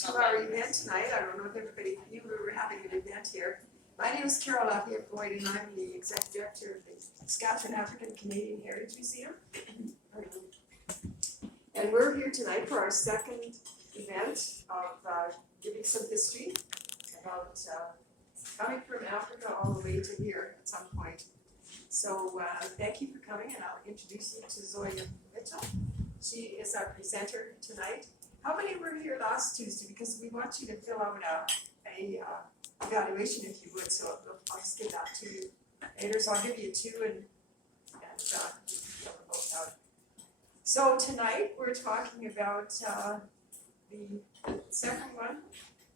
to our event tonight. I don't know if everybody knew we were having an event here. My name is Carol Lafayette Boyd and I'm the Executive Director of the Saskatchewan African Canadian Heritage Museum. And we're here tonight for our second event of giving some history about coming from Africa all the way to here at some point. So thank you for coming, and I'll introduce you to Zoya Mitchell. She is our presenter tonight. How many were here last Tuesday? Because we want you to fill out a evaluation if you would, so I'll just give that to you later. So I'll give you two and you can fill them both out. So tonight we're talking about the second one,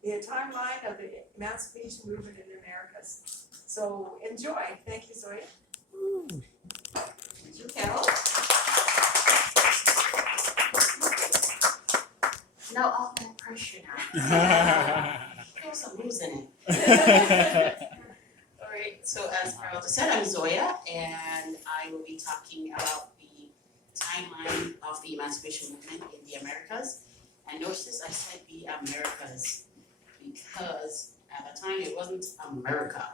the timeline of the emancipation movement in the Americas. So enjoy. Thank you, Zoya. Thank you, Carol. No, all that pressure now. There's some losing it. All right, so as Carol just said, I'm Zoya, and I will be talking about the timeline of the emancipation movement in the Americas. And notice I said the Americas because at the time it wasn't America,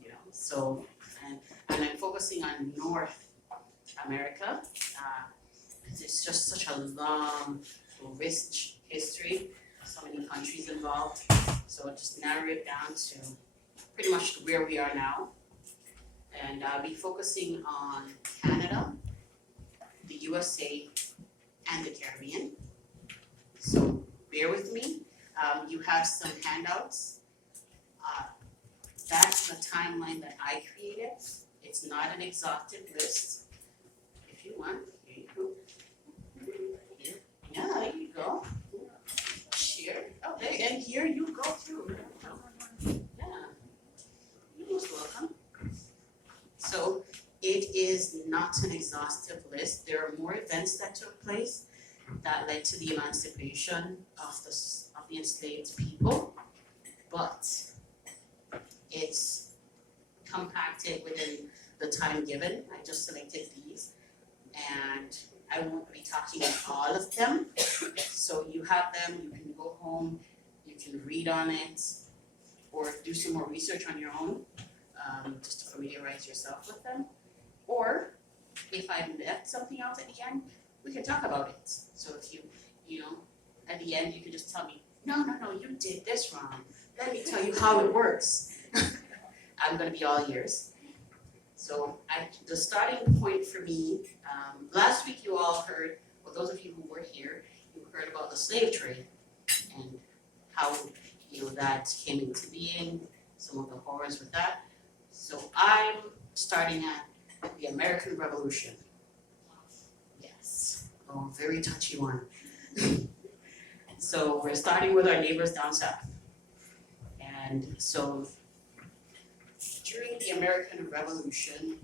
you know. So, and I'm focusing on North America. It's just such a long, rich history, so many countries involved. So just narrow it down to pretty much where we are now. And I'll be focusing on Canada, the USA, and the Caribbean. So bear with me. You have some handouts. That's the timeline that I created. It's not an exhaustive list. If you want, here you go. Yeah, there you go. Share. Okay, and here you go too. Yeah. You're most welcome. So it is not an exhaustive list. There are more events that took place that led to the emancipation of the enslaved people, but it's compacted within the time given. I just selected these, and I won't be talking about all of them. So you have them, you can go home, you can read on it, or do some more research on your own, just to familiarize yourself with them. Or if I left something out at the end, we can talk about it. So if you know, at the end you can just tell me, no, you did this wrong. Let me tell you how it works. I'm gonna be all ears. So the starting point for me, last week you all heard, well those of you who were here, you heard about the slave trade and how that came into being, some of the horrors with that. So I'm starting at the American Revolution. Yes, oh, very touchy one. So we're starting with our neighbors down south. And so during the American Revolution,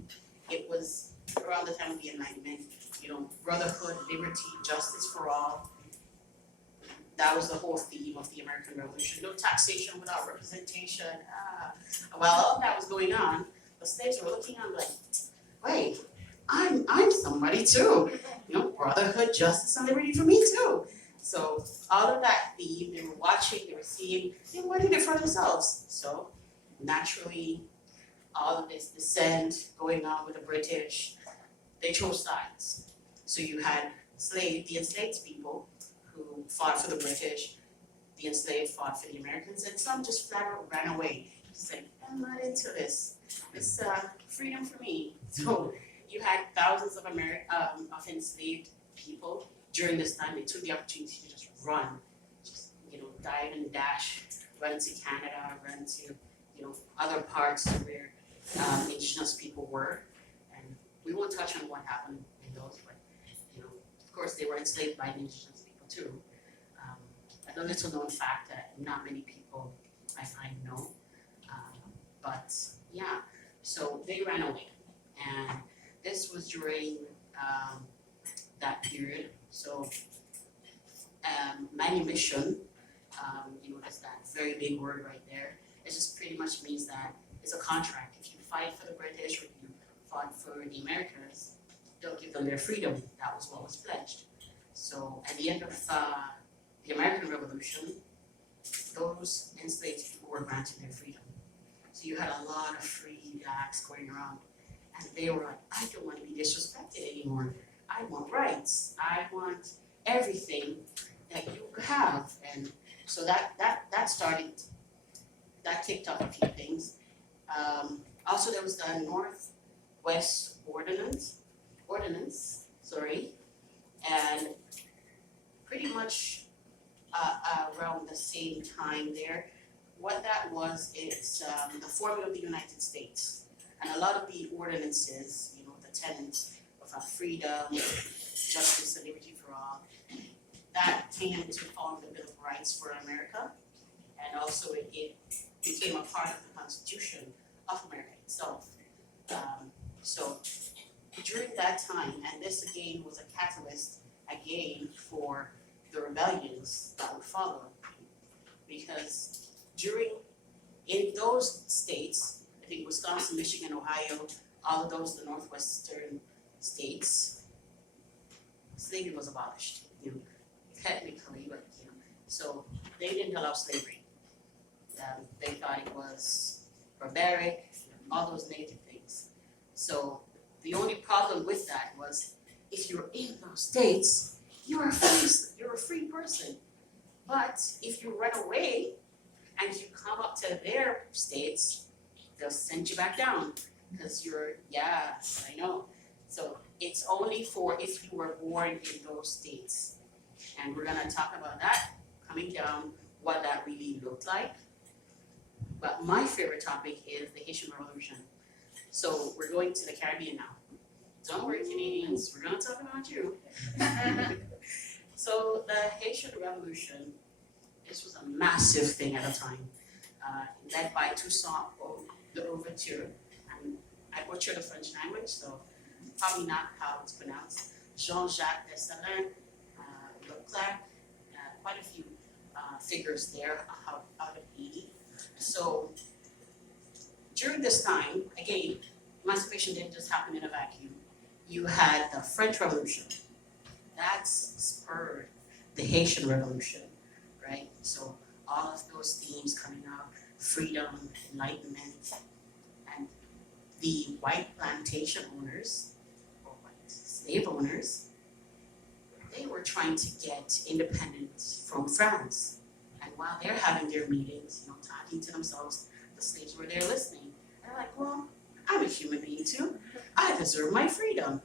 it was around the time of the Enlightenment, brotherhood, liberty, justice for all. That was the whole theme of the American Revolution. No taxation without representation. While all of that was going on, the slaves were looking on like, wait, I'm somebody too. Brotherhood, justice, and liberty for me too. So all of that theme, they were watching, they were seeing, they wanted it for themselves. So naturally, all of this dissent going on with the British, they chose sides. So you had the enslaved people who fought for the British, the enslaved fought for the Americans, and some just flat out ran away. Just like, I'm not into this. It's freedom for me. So you had thousands of enslaved people during this time. They took the opportunity to just run, dive and dash, run to Canada, run to other parts where indigenous people were. And we won't touch on what happened in those, but of course they were enslaved by the indigenous people too. A little known fact that not many people I find know, but yeah, so they ran away, and this was during that period. So manumission, that's that very big word right there. It just pretty much means that it's a contract. If you fight for the British or you fought for the Americans, they'll give them their freedom. That was what was pledged. So at the end of the American Revolution, those enslaved people were granted their freedom. So you had a lot of free blacks going around, and they were like, I don't want to be disrespected anymore. I want rights. I want everything that you have. And so that kicked off a few things. Also, there was the Northwest Ordinance, and pretty much around the same time there. What that was, it's the forming of the United States. And a lot of the ordinances, the tenets of freedom, justice, and liberty for all, that came to form the Bill of Rights for America. And also it became a part of the Constitution of America itself. So during that time, and this again was a catalyst again for the rebellions that would follow, because in those states, I think Wisconsin, Michigan, Ohio, all of those, the northwestern states, slavery was abolished, technically, but so they didn't allow slavery. They thought it was barbaric, all those negative things. So the only problem with that was, if you're in those states, you're a free person. But if you run away and you come up to their states, they'll send you back down because I know. So it's only for if you were born in those states. And we're gonna talk about that coming down, what that really looked like. But my favorite topic is the Haitian Revolution. So we're going to the Caribbean now. Don't worry, Canadians, we're gonna talk about you. So the Haitian Revolution, this was a massive thing at the time, led by Toussaint Louverture, and I butchered the French language, so probably not how it's pronounced. Jean-Jacques Dessalines, Leclerc, quite a few figures there out of Haiti. So during this time, again, emancipation didn't just happen in a vacuum. You had the French Revolution. That spurred the Haitian Revolution, right? So all of those themes coming out, freedom, enlightenment, and the white plantation owners, or white slave owners, they were trying to get independence from France. And while they're having their meetings, talking to themselves, the slaves were there listening. They're like, well, I'm a human being too. I deserve my freedom.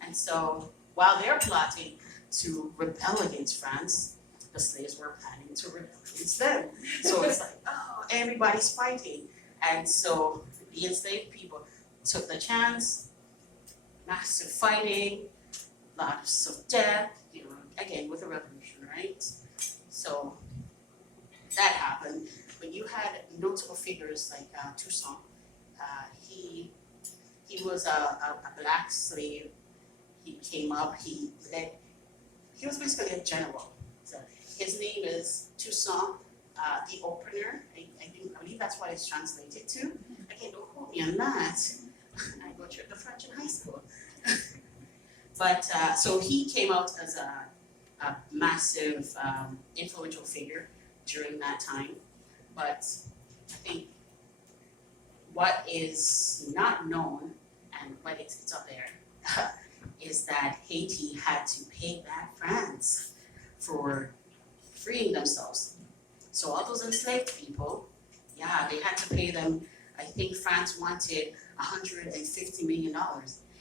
And so while they're plotting to rebel against France, the slaves were planning to rebel against them. So it's like, oh, everybody's fighting. And so the enslaved people took the chance, massive fighting, lots of death, again with the revolution, right? So that happened. But you had notable figures like Toussaint. He was a black slave. He came up, he was basically a general. So his name is Toussaint, the opener. I believe that's what it's translated to. Again, don't quote me on that. I butchered the French in high school. But so he came out as a massive, influential figure during that time. But I think what is not known, but it's up there, is that Haiti had to pay back France for freeing themselves. So all those enslaved people, they had to pay them. I think France wanted $150 million.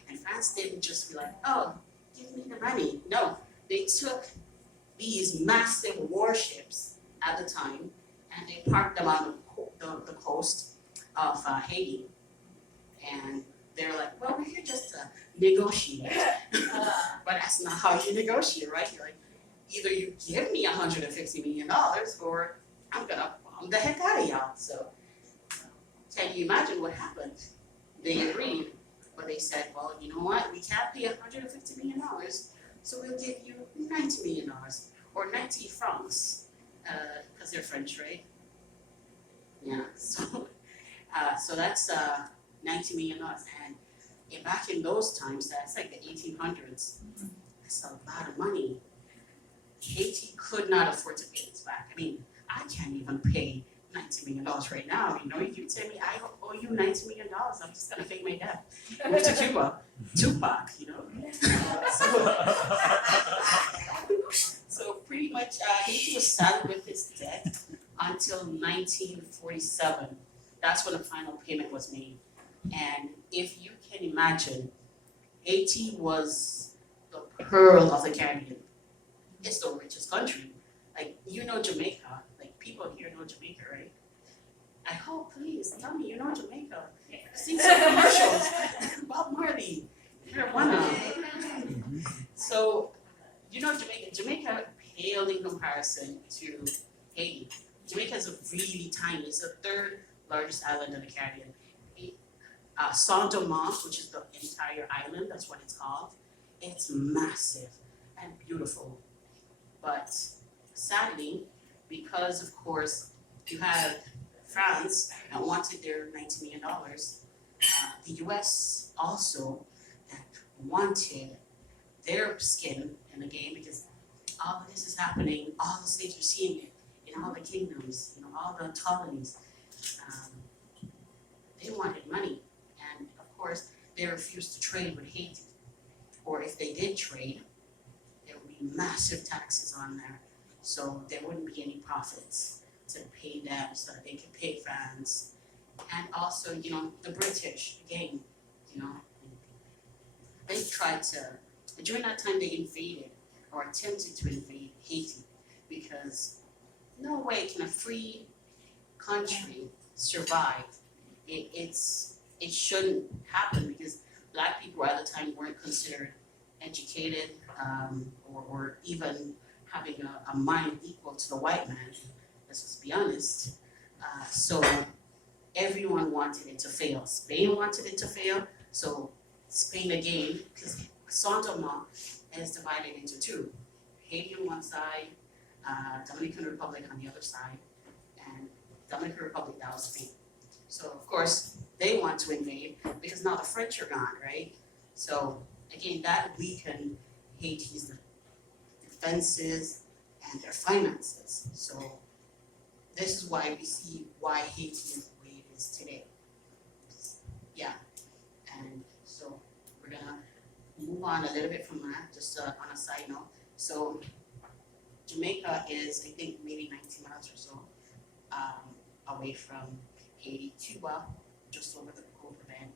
And France didn't just be like, oh, give me the money. No, they took these massive warships at the time and they parked them on the coast of Haiti. And they're like, well, we're here just to negotiate. But that's not how you negotiate, right? You're like, either you give me $150 million or I'm gonna bomb the heck out of y'all. So can you imagine what happened? They agreed, but they said, well, you know what? We can't pay $150 million, so we'll give you $90 million or 90 francs, because they're French, right? Yeah, so that's $90 million. And back in those times, that's like the 1800s. That's a lot of money. Haiti could not afford to pay this back. I mean, I can't even pay $90 million right now. You know, if you tell me I owe you $90 million, I'm just gonna pay my debt. Move to Cuba, Tupac, you know. So pretty much, Haiti was saddled with its debt until 1947. That's when the final payment was made. And if you can imagine, Haiti was the pearl of the Caribbean. It's the richest country. Like, you know Jamaica. Like, people here know Jamaica, right? I hope, please, tell me you know Jamaica. I've seen some commercials. Bob Marley, marijuana. So, you know Jamaica. Jamaica paled in comparison to Haiti. Jamaica is a really tiny, it's the third largest island in the Caribbean. Saint Domingue, which is the entire island, that's what it's called. It's massive and beautiful. But sadly, because of course you had France that wanted their $90 million, the US also wanted their skin in the game because all of this is happening, all the states are seeing it in all the kingdoms, you know, all the colonies. They wanted money, and of course they refused to trade with Haiti. Or if they did trade, there would be massive taxes on there, so there wouldn't be any profits to pay them so that they could pay France. And also, you know, the British, again, you know, they tried to, during that time they invaded or attempted to invade Haiti because no way can a free country survive. It shouldn't happen because Black people at the time weren't considered educated or even having a mind equal to the white man. Let's just be honest. So everyone wanted it to fail. Spain wanted it to fail, so Spain again, because Saint Domingue is divided into two. Haiti on one side, Dominican Republic on the other side, and Dominican Republic, that was Spain. So of course, they want to invade because now the French are gone, right? So again, that weakened Haiti's defenses and their finances. So this is why we see why Haiti is the way it is today. Yeah, and so we're gonna move on a little bit from that, just on a side note. So Jamaica is, I think, maybe 19 miles or so away from Haiti. Cuba, just over the then,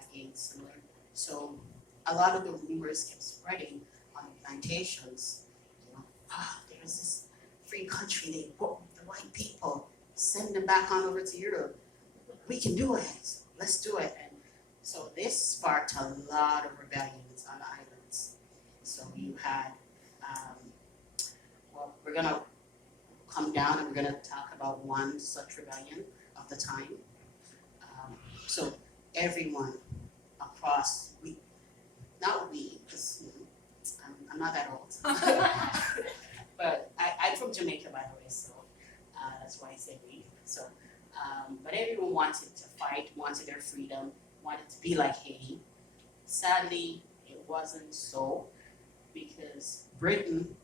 again, similar. So a lot of the rumors kept spreading on the plantations. You know, there's this free country, they bought the white people, send them back on over to Europe. We can do it. Let's do it. And so this sparked a lot of rebellions on the islands. So you had, well, we're gonna come down and we're gonna talk about one such rebellion of the time. So everyone across, because I'm not that old, but I'm from Jamaica, by the way, so that's why I said we. So, but everyone wanted to fight, wanted their freedom, wanted to be like Haiti. Sadly, it wasn't so because Britain,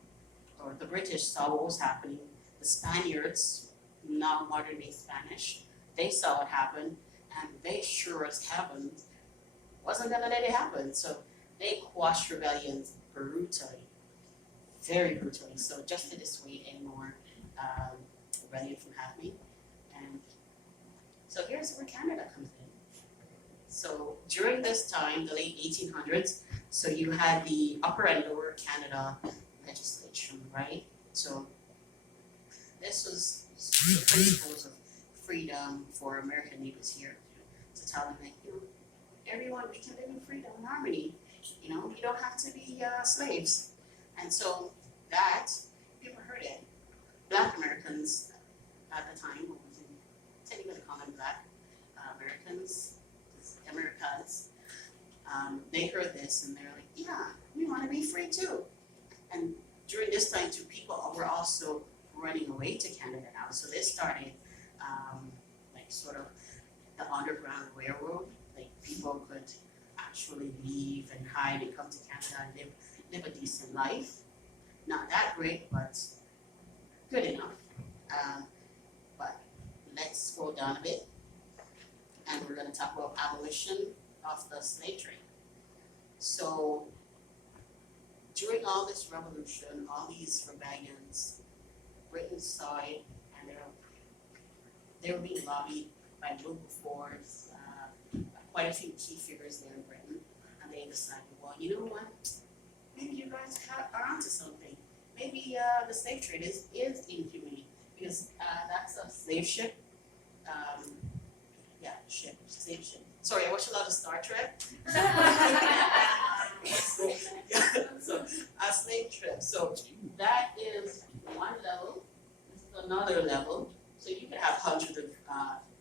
or the British, saw what was happening. The Spaniards, now modern day Spanish, they saw what happened, and they sure as heaven wasn't gonna let it happen. So they quashed rebellions brutally, very brutally. So just to dissuade any more rebellion from happening. And so here's where Canada comes in. So during this time, the late 1800s, so you had the Upper and Lower Canada legislation, right? So this was the principles of freedom for American neighbors here, to tell them that, you know, everyone, we can live in freedom and harmony. You know, we don't have to be slaves. And so that, people heard it. Black Americans at the time, I wasn't technically gonna call them Black Americans, they heard this and they're like, yeah, we wanna be free too. And during this time too, people were also running away to Canada now. So this started like sort of the Underground Railroad. Like people could actually leave and hide and come to Canada and live a decent life. Not that great, but good enough. down a bit, and we're gonna talk about abolition of the slave trade. So during all this revolution, all these rebellions, Britain saw it, and they were being lobbied by Wilberforce, quite a few key figures there in Britain, and they decided, well, you know what? Maybe you guys are onto something. Maybe the slave trade is inhumane, because that's a slave ship. Slave ship. Sorry, I watch a lot of Star Trek. So a slave trip. So that is one level. This is another level. So you could have hundreds of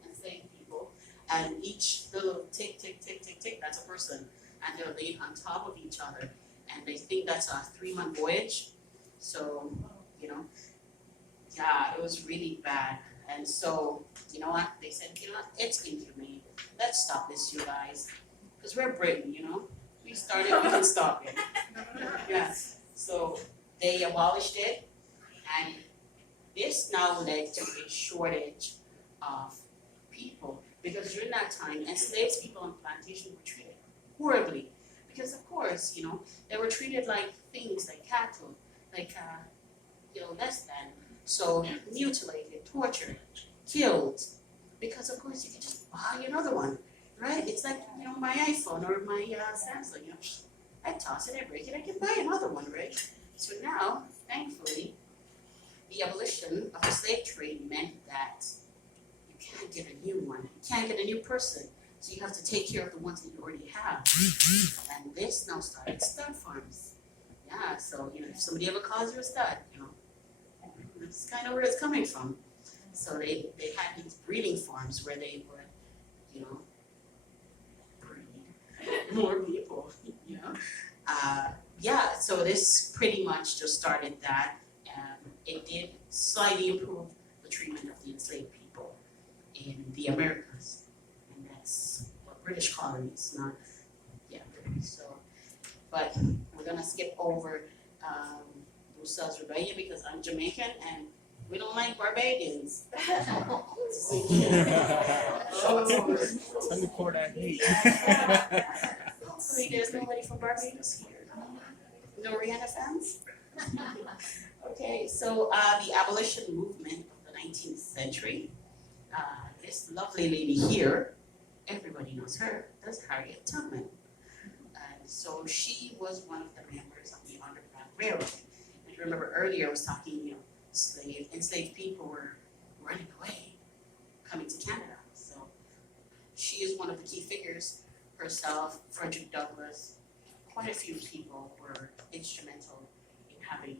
enslaved people, and each little tick, tick, tick, tick, tick, that's a person, and they're laid on top of each other, and they think that's a 3-month voyage. So, you know, yeah, it was really bad. And so, you know what, they said, you know what, it's inhumane. Let's stop this, you guys. Because we're Britain, you know. We started, we can stop it. Yes. So they abolished it, and this now led to a shortage of people. Because during that time, enslaved people on plantation were treated horribly. Because of course, you know, they were treated like things, like cattle, like, you know, less than. So mutilated, tortured, killed, because of course you could just buy another one, right? It's like, you know, my iPhone or my Samsung, you know, I toss it, I break it, I can buy another one, right? So now, thankfully, the abolition of the slave trade meant that you can't get a new one, you can't get a new person, so you have to take care of the ones that you already have. And this now started stud farms. Yeah, so, you know, if somebody ever calls you a stud, you know, that's kind of where it's coming from. So they had these breeding farms where they would, you know, breed more people, you know. Yeah, so this pretty much just started that, and it did slightly improve the treatment of the enslaved people in the Americas, and that's what British colonies, not, yeah, so, but we're gonna skip over Rousseau's Rebellion because I'm Jamaican and we don't like Barbadians. Record that hate. Hopefully there's nobody from Barbados here. No Rihanna fans? Okay, so the abolition movement of the 19th century. This lovely lady here, everybody knows her, that's Harriet Tubman. And so she was one of the members of the Underground Railroad. And you remember earlier I was talking, you know, enslaved people were running away, coming to Canada. So she is one of the key figures. Herself, Frederick Douglass, quite a few people were instrumental in having